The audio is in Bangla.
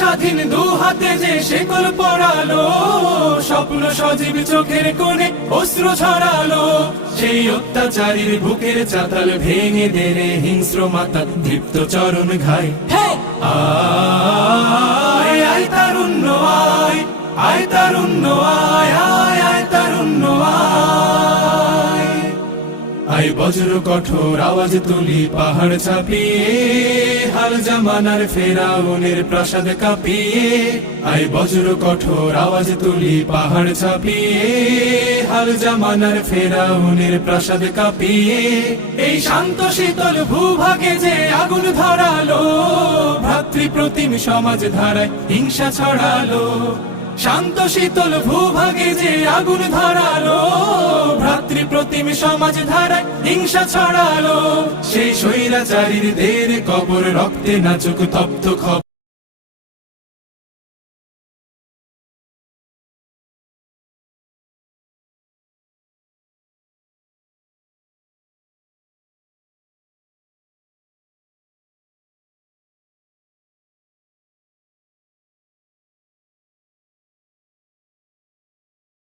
স্বাধীন দু হাতে যে শেকল পড়ালো, স্বপ্ন সজীব চোখের কোণে অস্ত্র ছড়ালো। সেই অত্যাচারীর বুকের চাতাল ভেঙে দেরে হিংস্র মাতা দীপ্ত চরণ ঘাই। আয় আয় তারুণ্য আয়, আয় তারুণ্য আয়, আয় আয় তারুণ্য আয়। আয় বজ্র কঠোর আওয়াজ তুলি পাহাড় ছাপিয়ে, হাল জামানার ফেরাউনের প্রাসাদ কাঁপিয়ে। আয় বজ্র কঠোর আওয়াজ তুলি পাহাড় ছাপিয়ে, হাল জামানার ফেরাউনের প্রাসাদ কাঁপিয়ে। এই শান্ত শীতল ভূভাগে যে আগুন ধরালো, ভ্রাতৃপ্রতিম সমাজ ধারায় হিংসা ছড়ালো। শান্ত শীতল ভূভাগে যে আগুন ধরালো, ভ্রাতৃপ্রতিম সমাজ ধারায় হিংসা ছড়ালো। সেই স্বৈরাচারীর দের কবর রক্তে নাচুক তপ্ত খবর।